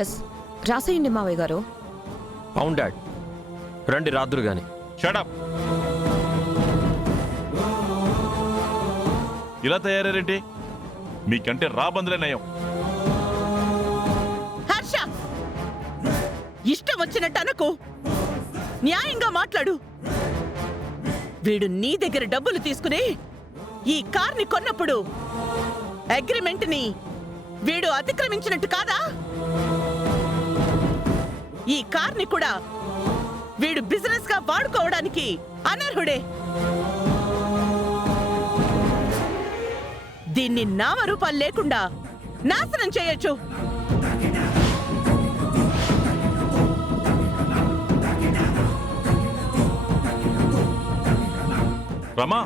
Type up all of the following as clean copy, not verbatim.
Yes, రాసేయండి మావయ్య గారు. అవును డాడ్, రండి రాత్రులు గాని. షటప్. ఇలా తయారేంటి? మీకంటే రాబందులే నయం. హర్ష, ఇష్టం వచ్చినట్టు అనకు, న్యాయంగా మాట్లాడు. వీడు నీ దగ్గర డబ్బులు తీసుకుని ఈ కార్ని కొన్నప్పుడు అగ్రిమెంట్ ని వీడు అతిక్రమించినట్టు కాదా? ఈ కార్ని కూడా వీడు బిజినెస్ గా వాడుకోవడానికి అనర్హుడే. దీన్ని నామరూపాలు లేకుండా నాశనం చేయొచ్చు. రమా,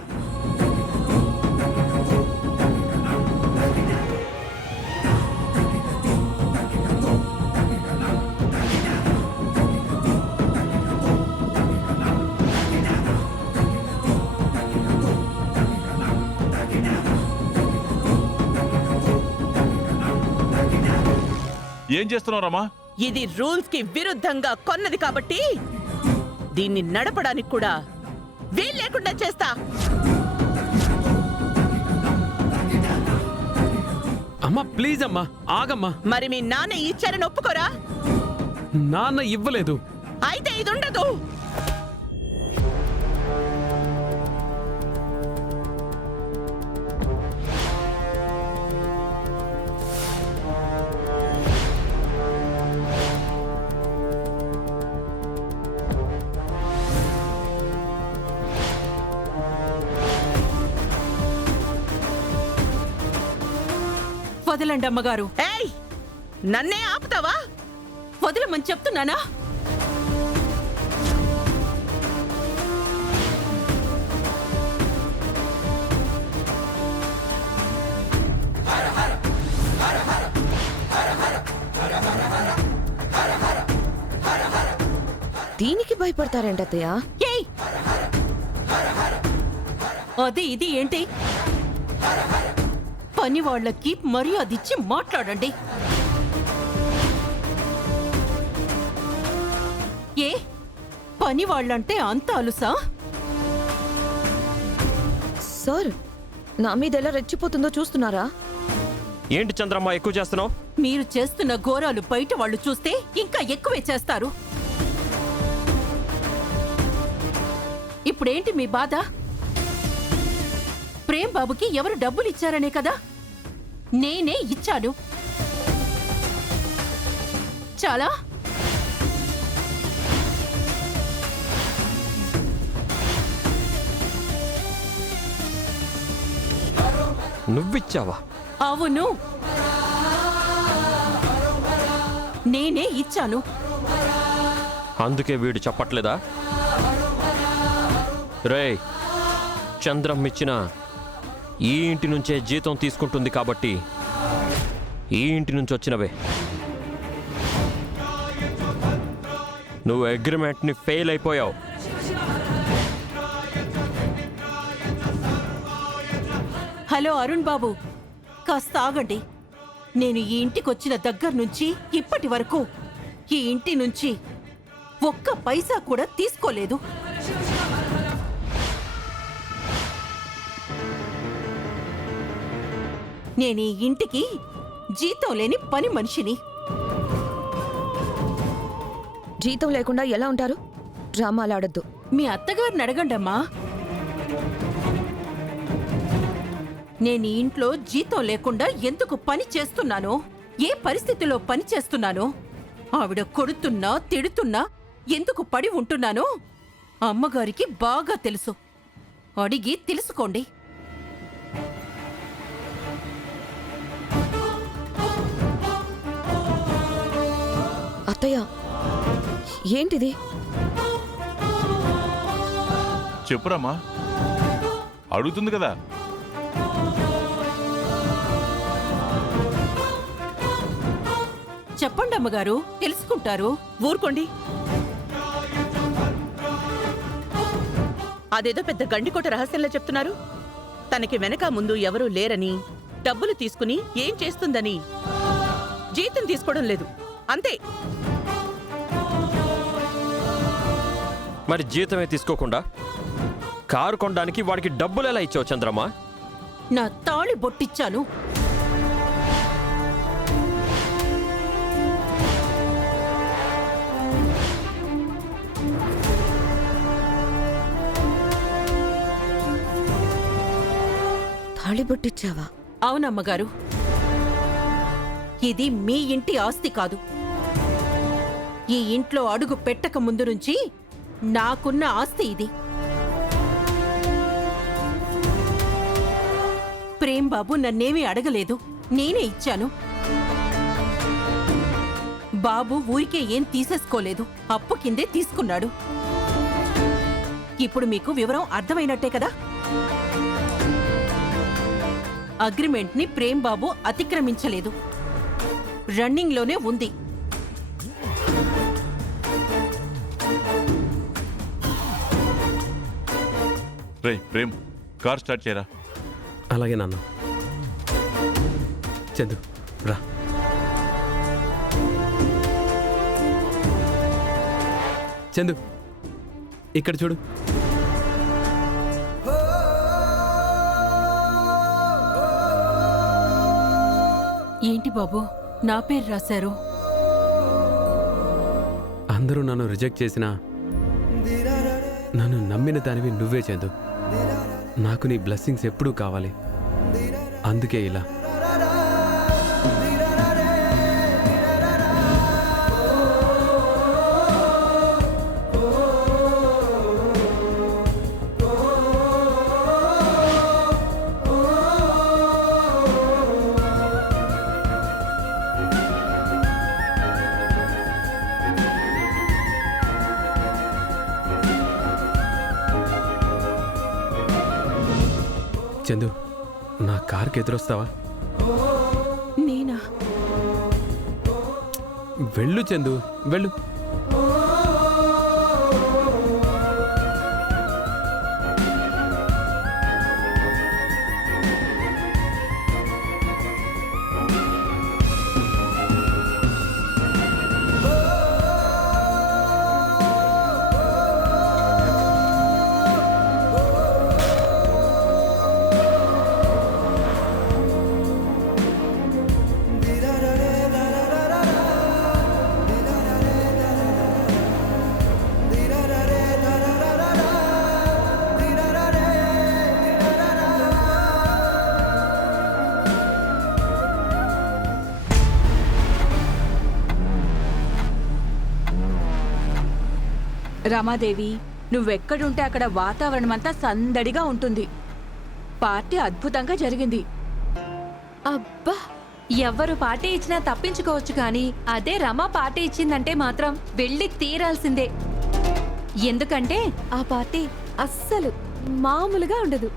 ఏం చేస్తున్నావు రమా? ఇది రూల్స్ కి విరుద్ధంగా కొన్నది కాబట్టి దీన్ని నడపడానికి కూడా వీలు లేకుండా చేస్తా. అమ్మా ప్లీజ్ అమ్మా, ఆగమ్మా. మరి మీ నాన్న ఇచ్చారని ఒప్పుకోరా? నాన్న ఇవ్వలేదు. అయితే ఇది ఉండదు. వదలండి అమ్మగారు. ఏయ్, నన్నే ఆపుతావా? వదలమని చెప్తున్నానా? దీనికి భయపడతారేంటి అత్తయ్య? ఏయ్, అది ఇది ఏంటి? పని వాళ్ళకి మర్యాదిచ్చి మాట్లాడండి. ఏ పని వాళ్ళంటే అంత అలుసా? సార్, నా మీద ఎలా రెచ్చిపోతుందో చూస్తున్నారా? ఏంటి చంద్రమ్మ ఎక్కువ చేస్తున్నావు? మీరు చేస్తున్న ఘోరాలు బయట వాళ్ళు చూస్తే ఇంకా ఎక్కువే చేస్తారు. ఇప్పుడేంటి మీ బాధ? ప్రేమ్ బాబుకి ఎవరు డబ్బులు ఇచ్చారనే కదా? నేనే ఇచ్చాను. చాలా నువ్విచ్చావా? అవును, నేనే ఇచ్చాను. అందుకే వీడు చెప్పట్లేదా? రేయ్, చంద్రమ్మ ఇచ్చిన ఈ ఇంటి నుంచే జీతం తీసుకుంటుంది కాబట్టి ఈ ఇంటి నుంచి వచ్చినవే. నువ్వు అగ్రిమెంట్ని ఫెయిల్ అయిపోయావు. హలో అరుణ్ బాబు, కాస్త ఆగండి. నేను ఈ ఇంటికొచ్చిన దగ్గర నుంచి ఇప్పటి వరకు ఈ ఇంటి నుంచి ఒక్క పైసా కూడా తీసుకోలేదు. నేను ఈ ఇంటికి జీతం లేని పని మనిషిని. జీతం లేకుండా ఎలా ఉంటారు? డ్రామాలాడద్దు. మీ అత్తగారిని అడగండమ్మా. నేను ఈ ఇంట్లో జీతం లేకుండా ఎందుకు పని చేస్తున్నానో, ఏ పరిస్థితిలో పని చేస్తున్నానో, ఆవిడ కొడుతున్నా తిడుతున్నా ఎందుకు పడి ఉంటున్నానో అమ్మగారికి బాగా తెలుసు. అడిగి తెలుసుకోండి. అత్తయ్య, ఏంటిది? చెప్పురమ్మా, అడుగుతుంది కదా. చెప్పండి అమ్మగారు, తెలుసుకుంటారు. ఊరుకోండి. అదేదో పెద్ద గండికోట రహస్యంలో చెప్తున్నారు. తనకి వెనక ముందు ఎవరూ లేరని, డబ్బులు తీసుకుని ఏం చేస్తుందని, జీతం తీసుకోవడం లేదు, అంతే. మరి జీతమే తీసుకోకుండా కారు కొనడానికి వాడికి డబ్బులు ఎలా ఇచ్చావు చంద్రమ్మ? నా తాళి బొట్టిచ్చాను. తాళిబొట్టిచ్చావా? అవునమ్మగారు, ఇది మీ ఇంటి ఆస్తి కాదు. ఈ ఇంట్లో అడుగు పెట్టక ముందు నుంచి నాకున్న ఆస్తి ఇది. ప్రేమ్ బాబు నన్నేమీ అడగలేదు, నేనే ఇచ్చాను. బాబు ఊరికే ఏం తీసేసుకోలేదు, అప్పు కిందే తీసుకున్నాడు. ఇప్పుడు మీకు వివరం అర్థమైనట్టే కదా. అగ్రిమెంట్ ని ప్రేమ్ బాబు అతిక్రమించలేదు, రన్నింగ్లోనే ఉంది. రే ప్రేమ్, కార్ స్టార్ట్ చేయరా. అలాగే నాన్న. చందు రా. చందు ఇక్కడ చూడు. ఏంటి బాబు నా పేరు రాశారు? అందరూ నన్ను రిజెక్ట్ చేసినా నన్ను నమ్మిన దానివి నువ్వే చందు. నాకు నీ బ్లెస్సింగ్స్ ఎప్పుడూ కావాలి, అందుకే ఇలా. చందు, నా కార్కి ఎదురొస్తావా? నేనా? వెళ్ళు చందు, వెళ్ళు. రమాదేవి, నువ్వెక్కడుంటే అక్కడ వాతావరణం అంతా సందడిగా ఉంటుంది. పార్టీ అద్భుతంగా జరిగింది. అబ్బా, ఎవ్వరు పార్టీ ఇచ్చినా తప్పించుకోవచ్చు కానీ అదే రమ పార్టీ ఇచ్చిందంటే మాత్రం వెళ్ళి తీరాల్సిందే. ఎందుకంటే ఆ పార్టీ అస్సలు మామూలుగా ఉండదు.